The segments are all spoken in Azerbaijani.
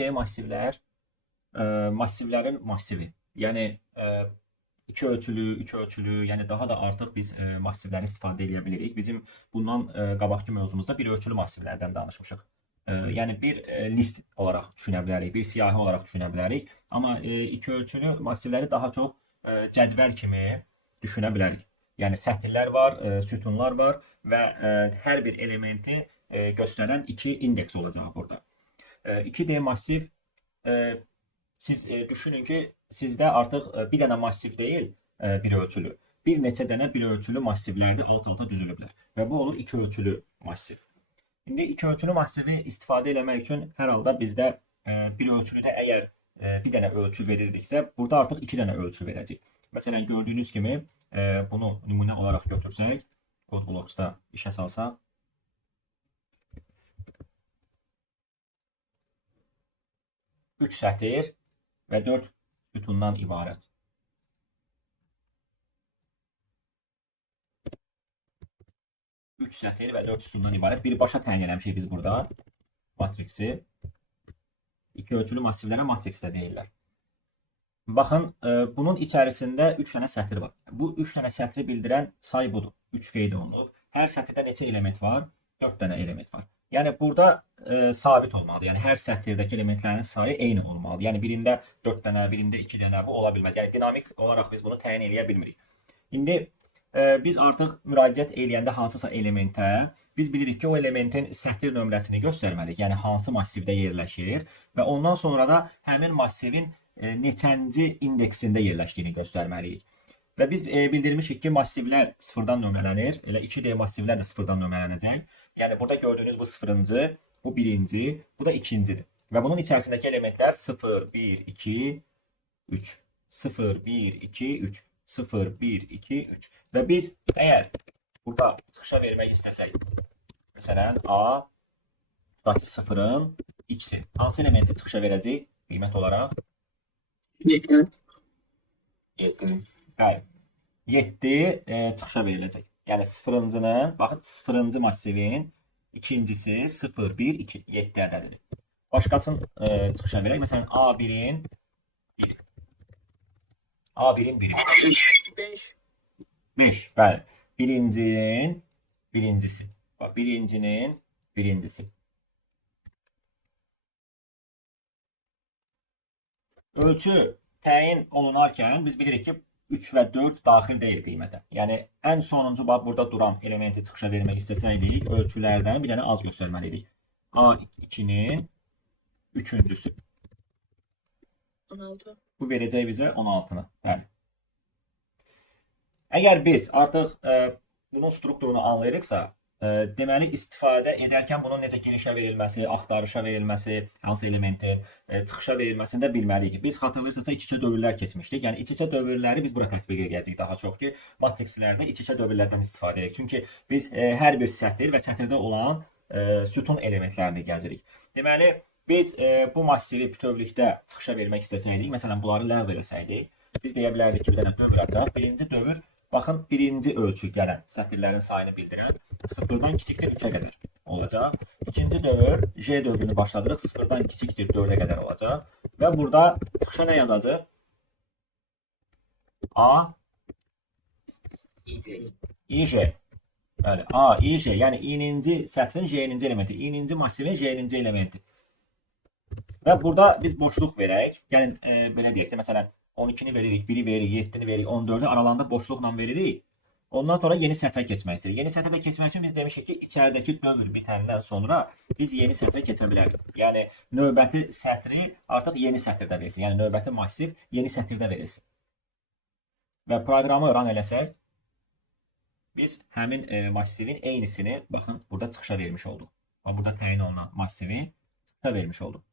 2D massivlərin massivi. Yəni 2 ölçülü, 3 ölçülü, yəni daha da artıq biz massivləri istifadə edə bilirik. Bizim bundan qabaqki mövzumuzda bir ölçülü massivlərdən danışmışıq. Yəni bir list olaraq düşünə bilərik, bir siyahı olaraq düşünə bilərik. Amma 2 ölçülü massivləri daha çox cədvəl kimi düşünə bilərik. Yəni sətirlər var, sütunlar var və hər bir elementi göstərən 2 indeks olacaq burada. 2D massiv siz düşünün ki, sizdə artıq bir dənə massiv deyil, bir ölçülü. Bir neçə dənə bir ölçülü massivlərdə alt-alta düzülüblər. Və bu olur 2 ölçülü massiv. İndi 2 ölçülü massivi istifadə etmək üçün hər halda bizdə bir ölçülüdə əgər bir dənə ölçü verirdiksə, burada artıq 2 dənə ölçü verəcək. Məsələn, gördüyünüz kimi bunu nümunə olaraq götürsək, CodeBlocks'da işə salsaq, üç sətir və 4 sütundan ibarət. Üç sətir və 4 sütundan ibarət bir başa təyin eləmişik biz burada matriksi. 2 ölçülü massivlərə matriks də deyirlər. Baxın, bunun içərisində 3 dənə sətir var. Bu 3 dənə sətri bildirən say budur. 3 qeyd olunub. Hər sətirdə neçə element var? 4 dənə element var. Yəni burada sabit olmalıdır. Yəni hər sətirdəki elementlərin sayı eyni olmalıdır. Yəni birində 4 dənə, birində 2 dənə bu ola bilməz. Yəni dinamik olaraq biz bunu təyin eləyə bilmirik. İndi biz artıq müraciət eləyəndə hansısa elementə biz bilirik ki, o elementin sətir nömrəsini göstərməliyik. Yəni hansı massivdə yerləşir və ondan sonra da həmin massivin neçənci indeksində yerləşdiyini göstərməliyik. Və biz bildirmişik ki, massivlər sıfırdan nömrələnir. Elə 2D massivlər də sıfırdan nömrələnəcək. Yəni burada gördüyünüz bu sıfırıncı, bu birinci, bu da ikincidir. Və bunun içərisindəki elementlər 0, 1, 2, 3. 0, 1, 2, 3. 0, 1, 2, 3. Və biz əgər burada çıxışa vermək istəsək, məsələn, A, buradakı sıfırın X-i. Hansı elementi çıxışa verəcək qiymət olaraq? 7. 7. Bəli. 7 çıxışa veriləcək. Yəni sıfırıncının, baxın, sıfırıncı massivin ikincisi 0, 1, 2, 7 ədədidir. Başqasını çıxışa verək. Məsələn, A1-in 1. A1-in 1. 5. 5, bəli. Birincinin birincisi. Bax, birincinin birincisi. Ölçü təyin olunarkən biz bilirik ki, 3 və 4 daxil deyil qiymətə. Yəni, ən sonuncu burada duran elementi çıxışa vermək istəsəydik, ölçülərdən bir dənə az göstərməliydik. A2-nin üçüncüsü. 16. Bu verəcək bizə 16-nı. Bəli. Əgər biz artıq bunun strukturunu anlayırıqsa, deməli, istifadə edərkən bunun necə genişə verilməsi, axtarışa verilməsi, hansı elementin çıxışa verilməsini də bilməliyik. Biz xatırlayırsınızsa iç-içə dövrlər keçmişdik. Yəni iç-içə dövrləri biz bura tətbiq edəcəyik daha çox ki, matrikslərdə iç-içə dövrlərdən istifadə edirik. Çünki biz hər bir sətir və sətirdə olan sütun elementlərini gəzirik. Deməli, biz bu massivi bütövlükdə çıxışa vermək istəsəydik, məsələn, bunları ləğv eləsəydik, biz deyə bilərdik ki, bir dənə dövr açaq. Birinci dövr, baxın, birinci ölçü gələn sətirlərin sayını bildirən 0-dan kiçikdir 3-ə qədər olacaq. İkinci dövr, J dövrünü başladırıq, 0-dan kiçikdir 4-ə qədər olacaq. Və burada çıxışa nə yazacaq? A, İJ. Bəli, A, İJ, yəni İ'ninci sətrin J'ninci elementi, İ'ninci massivin J'ninci elementi. Və burada biz boşluq verək. Yəni, belə deyək də, məsələn, 12-ni veririk, 1-i veririk, 7-ni veririk, 14-ü aralarında boşluqla veririk. Ondan sonra yeni sətrə keçmək istəyirik. Yeni sətrə keçmək üçün biz demişik ki, içəridəki dövr bitəndən sonra biz yeni sətrə keçə bilərik. Yəni, növbəti sətri artıq yeni sətirdə versin. Yəni, növbəti massiv yeni sətirdə verilsin. Və proqramı run eləsək, biz həmin massivin eynisini, baxın, burada çıxışa vermiş olduq. Burada təyin olunan massivi çıxışa vermiş olduq.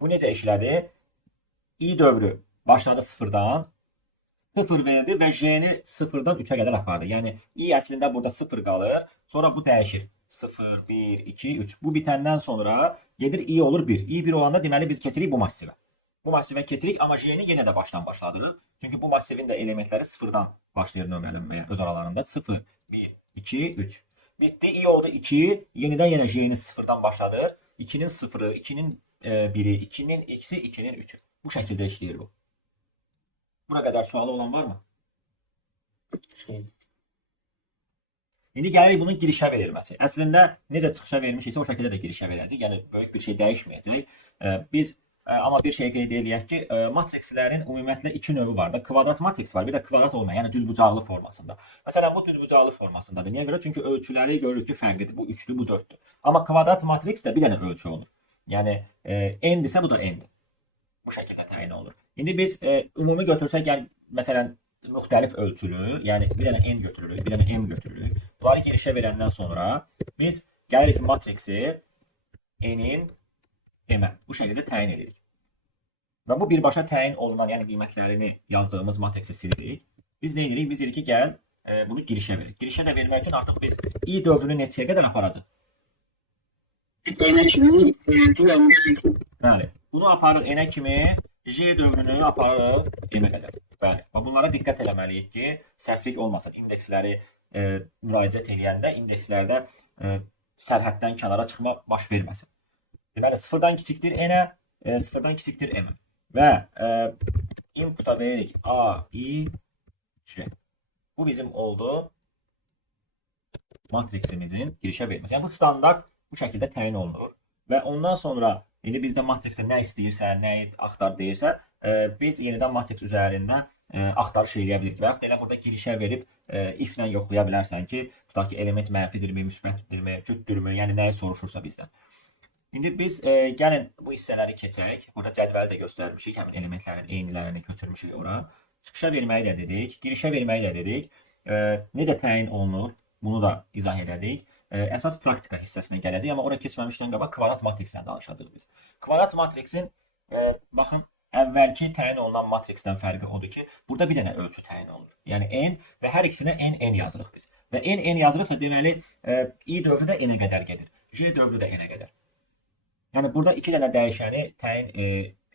Bu necə işlədi? İ dövrü başladı sıfırdan, 0 verdi və J'ni 0-dan 3-ə qədər apardı. Yəni, İ əslində burada 0 qalır, sonra bu dəyişir. 0, 1, 2, 3. Bu bitəndən sonra gedir İ olur 1. İ 1 olanda deməli biz keçirik bu massivə. Bu massivə keçirik, amma J'ni yenə də başdan başladırıq. Çünki bu massivin də elementləri 0-dan başlayır nömrələnməyə öz aralarında. 0, 1, 2, 3. Bitdi, İ oldu 2. Yenidən yenə J'ni 0-dan başladır. 2'nin sıfırı, 2'nin 1'i, 2'nin x'i, 2'nin 3'ü. Bu şəkildə işləyir bu. Buna qədər sualı olan var mı? İndi gəlirik bunun girişə verilməsi. Əslində necə çıxışa vermişiksə o şəkildə də girişə verəcəyik. Yəni böyük bir şey dəyişməyəcək. Biz amma bir şey qeyd eləyək ki, matrikslərin ümumiyyətlə iki növü var da. Kvadrat matriks var, bir də kvadrat olmayan, yəni düzbucaqlı formasında. Məsələn, bu düzbucaqlı formasındadır. Niyə görə? Çünki ölçüləri görürük ki, fərqlidir. Bu 3-dür, bu 4-dür. Amma kvadrat matriksdə bir dənə ölçü olur. Yəni n-dirsə bu da n-dir. Bu şəkildə təyin olunur. İndi biz ümumi götürsək, yəni məsələn müxtəlif ölçülü, yəni bir dənə n götürürük, bir dənə m götürürük. Bunları girişə verəndən sonra biz gəlirik matriksi n-in m-ə bu şəkildə təyin edirik. Və bu birbaşa təyin olunan, yəni qiymətlərini yazdığımız matriksi silirik. Biz nə edirik? Biz deyirik ki, gəl bunu girişə veririk. Girişə də vermək üçün artıq biz i dövrünü neçəyə qədər aparacaq? Bəli. Bunu aparırıq n-ə kimi, j dövrünü aparırıq m-ə qədər. Bəli. Və bunlara diqqət eləməliyik ki, səhvlik olmasın. İndeksləri müraciət edəndə indekslərdə sərhəddən kənara çıxma baş verməsin. Deməli, sıfırdan kiçikdir n-ə, sıfırdan kiçikdir m. Və inputa veririk a, i, j. Bu bizim oldu matriksimizin girişə verilməsi. Yəni bu standart bu şəkildə təyin olunur. Və ondan sonra indi bizdə matriksə nə istəyirsə, nəyi axtar deyirsə, biz yenidən matriks üzərində axtarış eləyə bilirik. Və yaxud elə burada girişə verib if-lə yoxlaya bilərsən ki, tutaq ki, element mənfidirmi, müsbətdirmi, cütdürmü, yəni nəyi soruşursa bizdən. İndi biz gəlin bu hissələri keçək. Burada cədvəli də göstərmişik. Həmin elementlərin eynilərini köçürmüşük ora. Çıxışa verməyi də dedik, girişə verməyi də dedik. Necə təyin olunur, bunu da izah elədik. Əsas praktika hissəsinə gələcək, amma ora keçməmişdən qabaq kvadrat matriksdən danışacağıq biz. Kvadrat matriksin, baxın, əvvəlki təyin olunan matriksdən fərqi odur ki, burada bir dənə ölçü təyin olunur. Yəni n və hər ikisinə n yazırıq biz. Və n yazırıqsa deməli i dövrü də n-ə qədər gedir. J dövrü də n-ə qədər. Yəni burada iki dənə dəyişəni təyin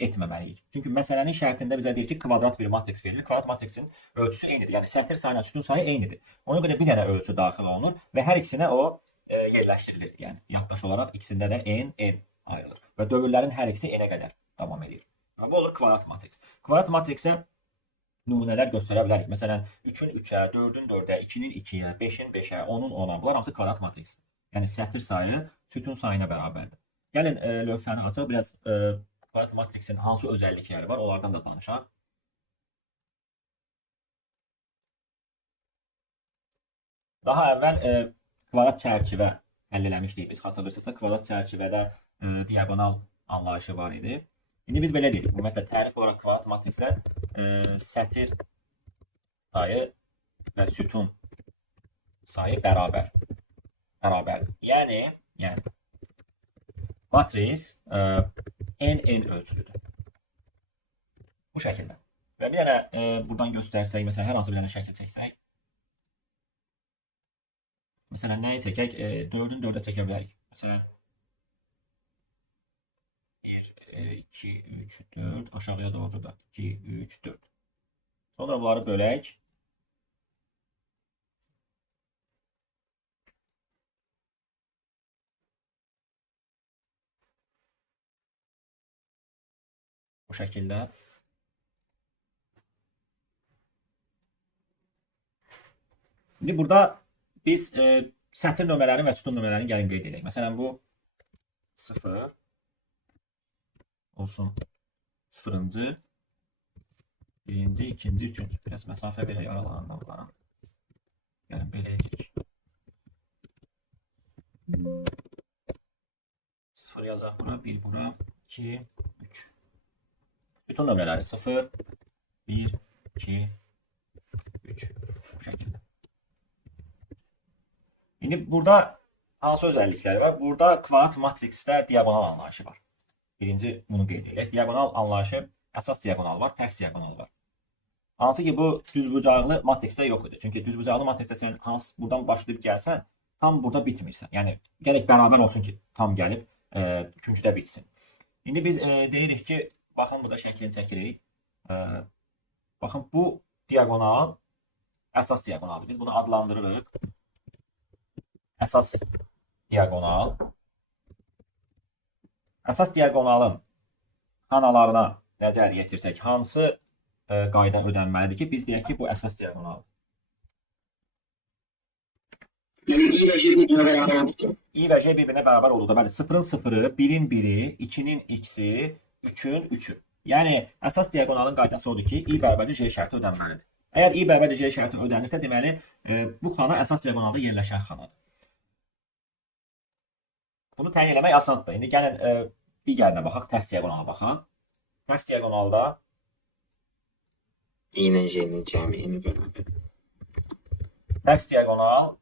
etməməliyik. Çünki məsələnin şərtində bizə deyir ki, kvadrat bir matriks verilir. Kvadrat matriksin ölçüsü eynidir. Yəni sətr sayına sütun sayı eynidir. Ona görə bir dənə ölçü daxil olunur və hər ikisinə o yerləşdirilir. Yəni yaddaş olaraq ikisində də n ayrılır. Və dövrlərin hər ikisi n-ə qədər davam edir. Bu olur kvadrat matriks. Kvadrat matriksə nümunələr göstərə bilərik. Məsələn, 3-ün 3-ə, 4-ün 4-ə, 2-nin 2-yə, 5-in 5-ə, 10-un 10-a. Bunlar hamısı kvadrat matriks. Yəni sətr sayı sütun sayına bərabərdir. Gəlin lövhəni açaq, biraz kvadrat matriksin hansı özəllikləri var, onlardan da danışaq. Daha əvvəl kvadrat çərçivə həll eləmişdik biz, xatırlayırsınızsa, kvadrat çərçivədə diagonal anlayışı var idi. İndi biz belə dedik, ümumiyyətlə tərif olaraq kvadrat matrikslər sətr sayı və sütun sayı bərabərdir. Yəni matriks n ölçülüdür. Bu şəkildə. Və bir dənə buradan göstərsək, məsələn, hər hansı bir dənə şəkil çəksək. Məsələn, nəyi çəkək? 4-ün 4-ə çəkə bilərik. Məsələn, 1, 2, 3, 4, aşağıya doğru da 2, 3, 4. Sonra bunları bölək. Bu şəkildə. İndi burada biz sətr nömrələrini və sütun nömrələrini gəlin qeyd edək. Məsələn, bu 0 olsun 0-cı, 1-ci, 2-ci, 3-cü. Biraz məsafə belə aralarında bunlara. Gəlin belə edirik. 0 yazaq bura, 1 bura, 2, 3. Sütun nömrələri 0, 1, 2, 3. Bu şəkildə. İndi burada hansı özəllikləri var? Burada kvadrat matriksdə diagonal anlayışı var. Birinci bunu qeyd edək. Diagonal anlayışı, əsas diagonal var, tərs diagonal var. Hansı ki bu düzbucaqlı matriksdə yox idi. Çünki düzbucaqlı matriksdə sən buradan başlayıb gəlsən, tam burada bitmirsən. Yəni gərək bərabər olsun ki, tam gəlib küncdə bitsin. İndi biz deyirik ki, baxın burada şəklini çəkirik. Baxın bu diagonal əsas diagonaldır. Biz bunu adlandırırıq. Əsas diagonal. Əsas diaqonalın xanalarına nəzər yetirsək, hansı qayda ödənməlidir ki, biz deyək ki, bu əsas diaqonaldır. Yani i ve j birbirine beraber oldukça. i və j bir-birinə bərabər olduqda, bəli, 0-ın 0-ı, 1-in 1-i, 2-nin x-i, 3-ün 3-ü. Yəni, əsas diaqonalın qaydası odur ki, i bərabərli j şərti ödənməlidir. Əgər i bərabərli j şərti ödənirsə, deməli, bu xana əsas diaqonalda yerləşən xanadır. Bunu təyin eləmək asandır. İndi gəlin digərinə baxaq, tərs diaqonala baxaq. Tərs diaqonalda i ile j'nin cəmiyini beraber. tərs diaqonal,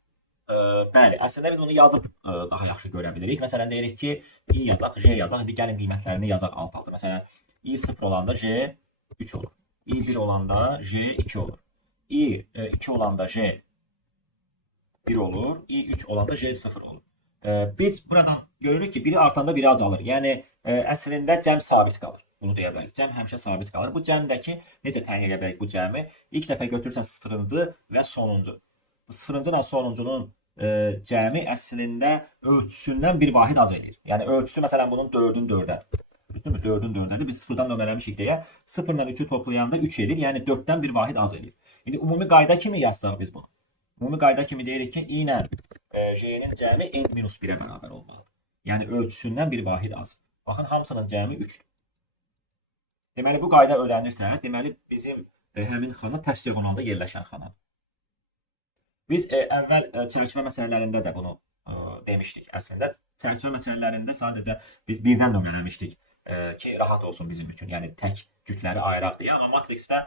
bəli, əslində biz bunu yazıb daha yaxşı görə bilirik. Məsələn, deyirik ki, i yazaq, j yazaq. İndi gəlin qiymətlərini yazaq alt-alta. Məsələn, i 0 olanda j 3 olur. i 1 olanda j 2 olur. i 2 olanda j 1 olur. i 3 olanda j 0 olur. Biz buradan görürük ki, biri artanda biri azalır. Yəni, əslində cəm sabit qalır. Bunu deyə bilərik. Cəm həmişə sabit qalır. Bu cəmdəki necə təyin edə bilərik bu cəmi? İlk dəfə götürürsən 0-cı və sonuncu. Bu 0-cı ilə sonuncunun cəmi əslində ölçüsündən bir vahid az edir. Yəni, ölçüsü məsələn bunun 4-ün 4-ə. Düzdürmü? 4-ün 4-ədir. Biz 0-dan nömrələmişik deyə 0 ilə 3-ü toplayanda 3 edir. Yəni, 4-dən bir vahid az edir. İndi ümumi qayda kimi yazsaq biz bunu. Ümumi qayda kimi deyirik ki, i ilə j'nin cəmi n-1-ə bərabər olmalıdır. Yəni, ölçüsündən bir vahid az. Baxın, hamısının cəmi 3-dür. Deməli, bu qayda öyrənirsə, deməli, bizim həmin xana tərs diaqonalda yerləşən xanadır. Biz əvvəl çərçivə məsələlərində də bunu demişdik. Əslində, çərçivə məsələlərində sadəcə biz birdən nömrələmişdik ki, rahat olsun bizim üçün. Yəni, tək cütləri ayıraq deyə. Amma matriksdə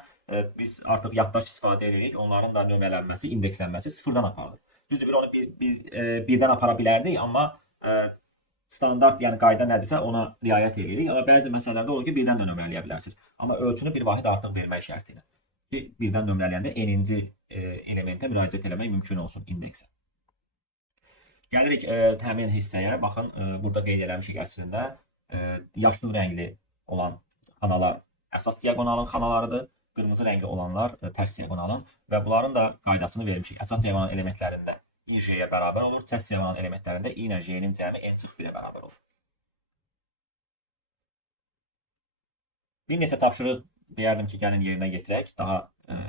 biz artıq yaddaş istifadə edirik. Onların da nömrələnməsi, indekslənməsi sıfırdan aparılır. Düzdür, onu birdən apara bilərdik, amma standart, yəni qayda nədirsə ona riayət edirik. Amma bəzi məsələlərdə olur ki, birdən də nömrələyə bilərsiniz. Amma ölçünü bir vahid artıq vermək şərti ilə. Ki, birdən nömrələyəndə n-ci elementə müraciət eləmək mümkün olsun indeksə. Gəlirik həmin hissəyə. Baxın, burada qeyd eləmişik əslində. Yaşlı rəngli olan xanalar əsas diaqonalın xanalarıdır. Qırmızı rəngli olanlar tərs diaqonalın və bunların da qaydasını vermişik. Əsas diaqonal elementlərində i j-yə bərabər olur. Tərs diaqonal elementlərində i ilə j-nin cəmi n-1-ə bərabər olur. Bir neçə tapşırıq deyərdim ki, gəlin yerinə yetirək. Daha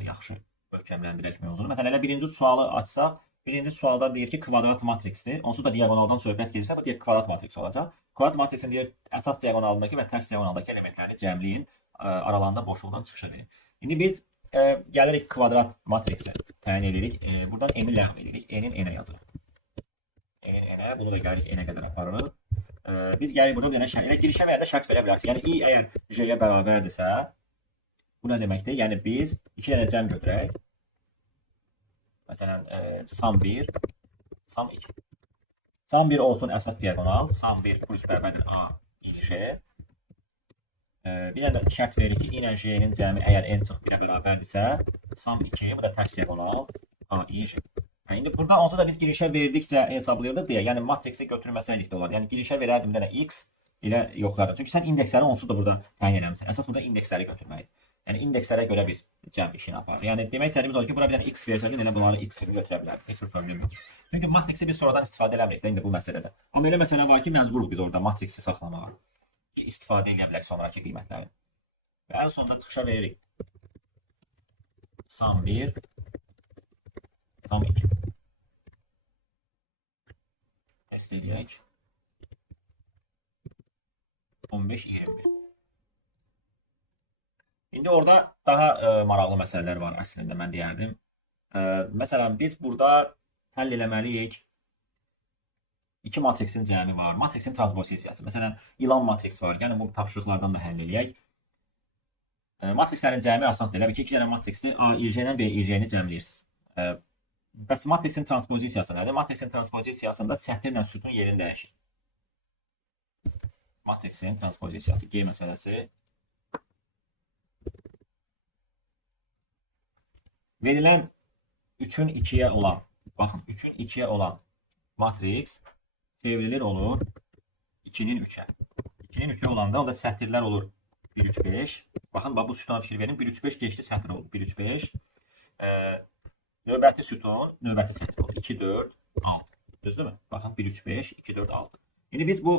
yaxşı ölçəmləndirək mövzunu. Məsələn, elə birinci sualı açsaq, birinci sualda deyir ki, kvadrat matriksdir. Onsuz da diaqonaldan söhbət gedirsə, bu deyir kvadrat matriksi olacaq. Kvadrat matriksin deyir əsas diaqonalındakı və tərs diaqonaldakı elementlərini cəmləyin, aralarında boşluqdan çıxış edin. İndi biz gəlirik kvadrat matriksə təyin edirik. Buradan n-i ləğv edirik. N-in n-ə yazırıq. N-in n-ə, bunu da gəlirik n-ə qədər aparırıq. Biz gəlirik burada bir dənə şərt, elə girişə və ya da şərt verə bilərsiniz. Yəni, i əgər j-yə bərabərdirsə, bu nə deməkdir? Yəni, biz 2 dənə cəm götürək. Məsələn, sam 1, sam 2. Sam 1 olsun əsas diaqonal. Sam 1 plus bərabərdir a i j. Bir dənə də şərt verir ki, i ilə j-nin cəmi əgər n-1-ə bərabərdirsə, sam 2, bu da tərs diaqonal a i j. İndi burada onsuz da biz girişə verdikcə hesablayırdıq deyə, yəni matriksi götürməsəydik də olar. Yəni girişə verərdim bir dənə x ilə yoxlardım. Çünki sən indeksləri onsuz da burada təyin eləmişsən. Əsas burada indeksləri götürməkdir. Yəni indekslərə görə biz cəm işini aparırıq. Yəni demək istədiyimiz odur ki, bura bir dənə x versəydin, elə bunları x kimi götürə bilərik. Heç bir problem yox. Çünki matriksi biz sonradan istifadə eləmirik də indi bu məsələdə. Amma elə məsələ var ki, məcburuq biz orada matriksi saxlamağa. İstifadə edə bilək sonraki qiymətləri. Və ən sonunda çıxışa veririk. Sam 1, sam 2. Test edək. 15, 21. İndi orada daha maraqlı məsələlər var əslində, mən deyərdim. Məsələn, biz burada həll eləməliyik. 2 matriksin cəmi var. Matriksin transposisiyası. Məsələn, ilan matriks var. Yəni, bu tapşırıqlardan da həll eləyək. Matrikslərin cəmi asandır. Elə bir ki, 2 dənə matriksi A, I, J-dən B, I, J-ni cəmləyirsiniz. Bəs matriksin transposisiyası nədir? Matriksin transposisiyasında sətirlə sütun yerini dəyişir. Matriksin transposisiyası. G məsələsi. Verilən 3-ün 2-yə olan, baxın, 3-ün 2-yə olan matriks çevrilir olur 2-nin 3-ə. 2-nin 3-ə olanda onda sətirlər olur 1, 3, 5. Baxın, bu sütuna fikir verin. 1, 3, 5 geçdi, sətir oldu. 1, 3, 5. Növbəti sütun, növbəti sətir oldu. 2, 4, 6. Düzdürmü? Baxın, 1, 3, 5, 2, 4, 6. İndi biz bu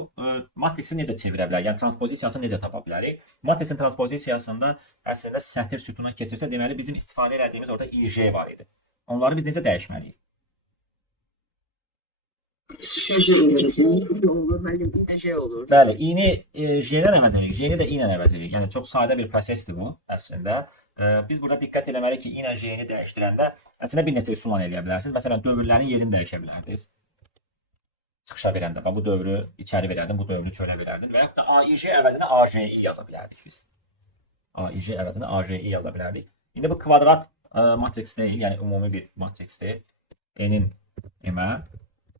matriksi necə çevirə bilərik? Yəni transpozisiyasını necə tapa bilərik? Matriksin transpozisiyasında əslində sətr sütuna keçirsə, deməli bizim istifadə etdiyimiz orada IJ var idi. Onları biz necə dəyişməliyik? Şişe indireceğim. olur, müəllim, yine J olur. Bəli, i-ni j-lə əvəz edirik, j-ni də i-lə əvəz edirik. Yəni çox sadə bir prosesdir bu əslində. Biz burada diqqət etməliyik ki, i-lə j-ni dəyişdirəndə əslində bir neçə üsulla eləyə bilərsiniz. Məsələn, dövrlərin yerini dəyişə bilərdiniz. Çıxışa verəndə, bax bu dövrü içəri verərdin, bu dövrü çölə verərdin və yaxud da AIJ əvəzinə AJI yaza bilərdik biz. AIJ əvəzinə AJI yaza bilərdik. İndi bu kvadrat matriks deyil, yəni ümumi bir matriksdir. N-in m-ə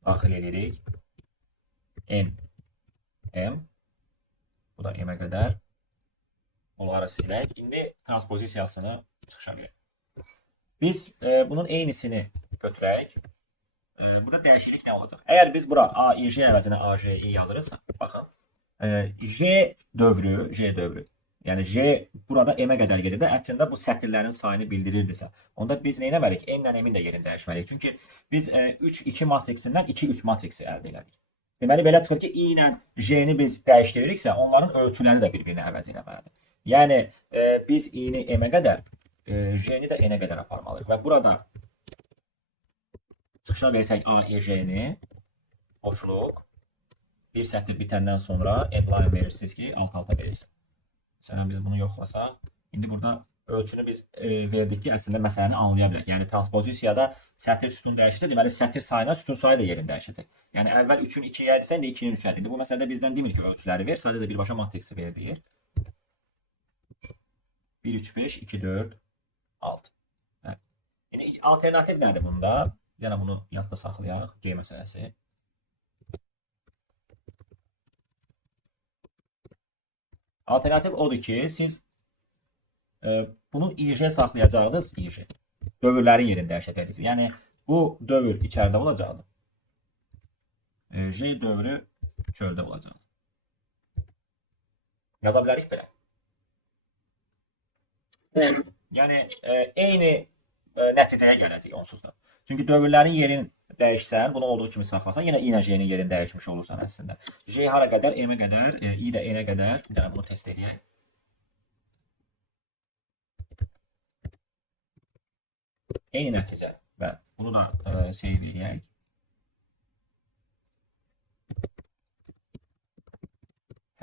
daxil edirik. N, m. Bu da m-ə qədər. Onları silək. İndi transpozisiyasını çıxışa verək. Biz bunun eynisini götürək. Burada dəyişiklik nə olacaq? Əgər biz bura AIJ əvəzinə AJI yazırıqsa, baxın. J dövrü, yəni J burada M-ə qədər gedir və əslində bu sətirlərin sayını bildirirdisə, onda biz nə etməliyik? N-lə M-in də yerini dəyişməliyik. Çünki biz 3-2 matriksindən 2-3 matriksi əldə etdik. Deməli, belə çıxır ki, I ilə J-ni biz dəyişdiririksə, onların ölçüləri də bir-birini əvəz etməlidir. Yəni, biz I-ni M-ə qədər, J-ni də N-ə qədər aparmalıyıq və burada çıxışa versək AEJ-ni, boşluq, bir sətir bitəndən sonra endline verirsiniz ki, alt-alta verirsiniz. Məsələn, biz bunu yoxlasaq, indi burada ölçünü biz verdik ki, əslində məsələni anlaya bilək. Yəni, transpozisiyada sətir sütun dəyişirsə, deməli, sətir sayına sütun sayı da yerini dəyişəcək. Yəni, əvvəl 3-ün 2-yə edirsə, indi 2-nin 3-ə. İndi bu məsələdə bizdən demir ki, ölçüləri ver, sadəcə birbaşa matriksi ver deyir. 1, 3, 5, 2, 4, 6. Yəni, alternativ nədir bunda? Yəni bunu yadda saxlayaq, G məsələsi. Alternativ odur ki, siz bunu IJ saxlayacaqdınız, IJ. Dövrlərin yerini dəyişəcəksiniz. Yəni bu dövr içəridə olacaqdı. J dövrü çöldə olacaq. Yaza bilərik belə. Yəni eyni nəticəyə gələcək onsuz da. Çünki dövrlərin yerini dəyişsən, bunu olduğu kimi saxlasan, yenə i ilə j-nin yerini dəyişmiş olursan əslində. J hara qədər, m-ə qədər, i də n-ə qədər. Bir dənə bunu test edək. Eyni nəticə və bunu da save edək.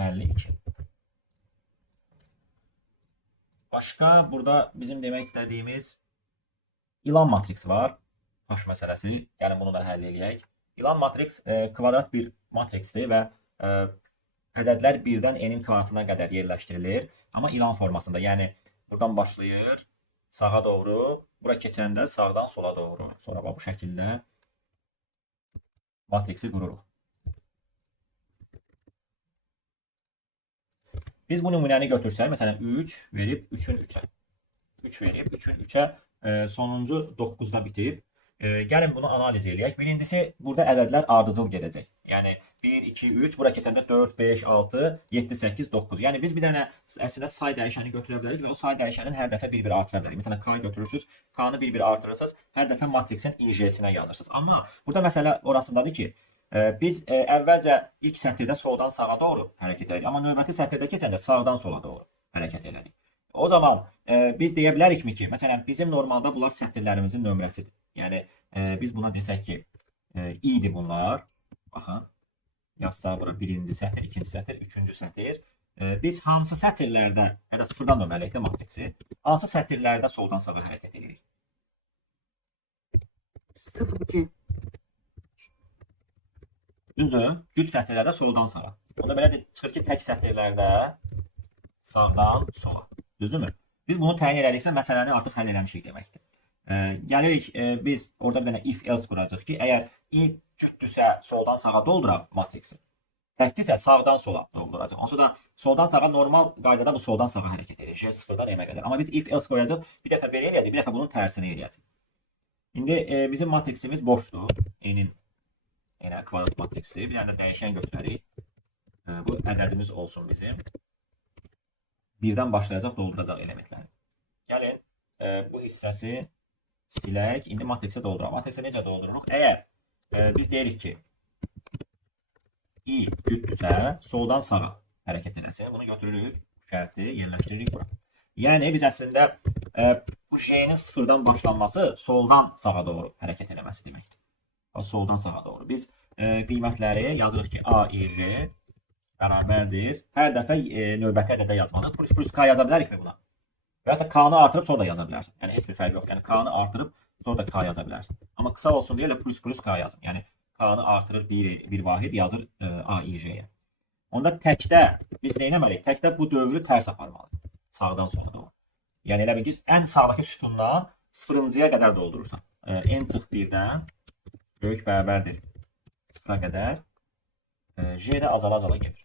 Həlli 2. Başqa burada bizim demək istədiyimiz ilan matriksi var. H məsələsi, yəni bunu da həll eləyək. İlan matriks kvadrat bir matriksdir və ədədlər 1-dən n-in kvadratına qədər yerləşdirilir. Amma ilan formasında, yəni buradan başlayır, sağa doğru, bura keçəndə sağdan sola doğru. Sonra bu şəkildə matriksi qururuq. Biz bu nümunəni götürsək, məsələn 3 verib 3-ün 3-ə. 3 verib 3-ün 3-ə, sonuncu 9-da bitib. Gəlin bunu analiz eləyək. Birincisi, burada ədədlər ardıcıl gedəcək. Yəni 1, 2, 3, bura keçəndə 4, 5, 6, 7, 8, 9. Yəni biz bir dənə əslində say dəyişəni götürə bilərik və o say dəyişənin hər dəfə bir-bir artıra bilərik. Məsələn, K götürürsünüz, K-nı bir-bir artırırsınız, hər dəfə matriksin IJ-sinə yazırsınız. Amma burada məsələ orasındadır ki, biz əvvəlcə ilk sətirdə soldan sağa doğru hərəkət edirik, amma növbəti sətirdə keçəndə sağdan sola doğru hərəkət edirik. O zaman biz deyə bilərikmi ki, məsələn, bizim normalda bunlar sətirlərimizin nömrəsidir. Yəni, biz buna desək ki, i-dir bunlar. Baxın, yazsaq bura birinci sətir, ikinci sətir, üçüncü sətir. Biz hansı sətirlərdə, ya da sıfırdan nömrələyik də matriksi, hansı sətirlərdə soldan sağa hərəkət edirik? 0-2. Düzdür? Cüt sətirlərdə soldan sağa. Onda belə çıxır ki, tək sətirlərdə sağdan sola. Düzdürmü? Biz bunu təyin edədiksə, məsələni artıq həll eləmişik deməkdir. Gəlirik, biz orada bir dənə if-else quracaq ki, əgər i cütdürsə soldan sağa dolduraq matriksi, təkdirsə sağdan sola dolduracaq. Onsuz da soldan sağa normal qaydada bu soldan sağa hərəkət edir. J sıfırdan m-ə qədər. Amma biz if-else qoyacaq, bir dəfə belə eləyəcək, bir dəfə bunun tərsini eləyəcək. İndi bizim matriksimiz boşdur. N-in kvadrat matriksdir. Bir dənə də dəyişən götürərik. Bu ədədimiz olsun bizim. Birdən başlayacaq, dolduracaq elementləri. Gəlin, bu hissəsi silək. İndi matriksə dolduraq. Matriksə necə doldururuq? Əgər biz deyirik ki, i cütdürsə, soldan sağa hərəkət eləsin. Bunu götürürük, şərti yerləşdiririk bura. Yəni biz əslində bu J-nin sıfırdan başlanması soldan sağa doğru hərəkət eləməsi deməkdir. Soldan sağa doğru. Biz qiymətləri yazırıq ki, A, I, J bərabərdir. Hər dəfə növbəti ədədə yazmalıyıq. Plus K yaza bilərikmi buna? Və ya da K-nı artırıb sonra da yaza bilərsən. Yəni heç bir fərq yox. Yəni K-nı artırıb sonra da K yaza bilərsən. Amma qısa olsun deyə elə plus K yazın. Yəni K-nı artırır bir vahid yazır A, I, J-yə. Onda təkdə biz nə etməliyik? Təkdə bu dövrü tərs aparmalıyıq. Sağdan sola doğru. Yəni elə bil ki, ən sağdakı sütundan 0-cıya qədər doldurursan. N çıx 1-dən böyük bərabərdir 0-a qədər. J də azala gedir.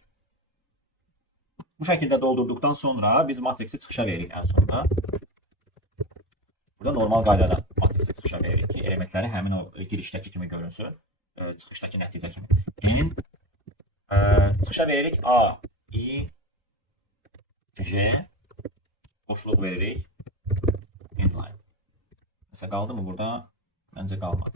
Bu şəkildə doldurduqdan sonra biz matriksi çıxışa veririk ən sonunda. Burada normal qaydada matriksi çıxışa veririk ki, elementləri həmin o girişdəki kimi görünsün. Çıxışdakı nəticə kimi. N çıxışa veririk A, I, J boşluq veririk. Inline. Məsələn, qaldı mı burada? Məncə qalmadı.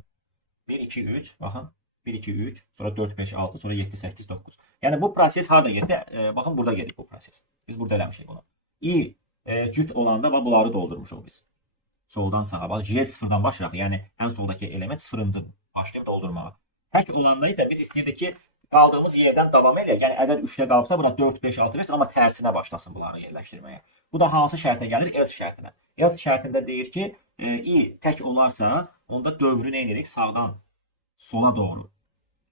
1, 2, 3. Baxın. 1, 2, 3. Sonra 4, 5, 6. Sonra 7, 8, 9. Yəni bu proses harada getdi? Baxın, burada gedir bu proses. Biz burada eləmişik bunu. I cüt olanda bunları doldurmuşuq biz. Soldan sağa. Bax, J sıfırdan başlayaq. Yəni ən soldakı element sıfırıncı başlayıb doldurmağa. Tək olanda isə biz istəyirdik ki, qaldığımız yerdən davam eləyək. Yəni ədəd 3-də qalıbsa bura 4, 5, 6 versin, amma tərsinə başlasın bunları yerləşdirməyə. Bu da hansı şərtə gəlir? Else şərtinə. Else şərtində deyir ki, i tək olarsa, onda dövrü nə edirik? Sağdan sola doğru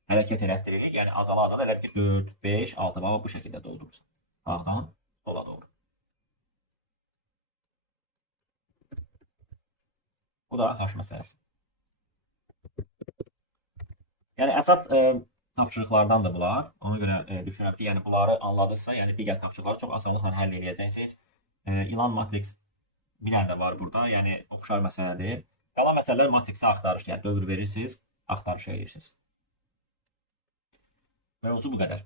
hərəkət elətdiririk. Yəni azala elə bir 4, 5, 6 bu şəkildə doldurursun. Sağdan sola doğru. Bu da H məsələsi. Yəni əsas tapşırıqlardan da bunlar. Ona görə düşünürəm ki, yəni bunları anladınızsa, yəni digər tapşırıqları çox asanlıqla həll edəcəksiniz. İlan matriks bir dənə də var burada. Yəni oxşar məsələdir. Qalan məsələlər matriksi axtarış, yəni dövr verirsiniz, axtarış edirsiniz. Mövzu bu qədər.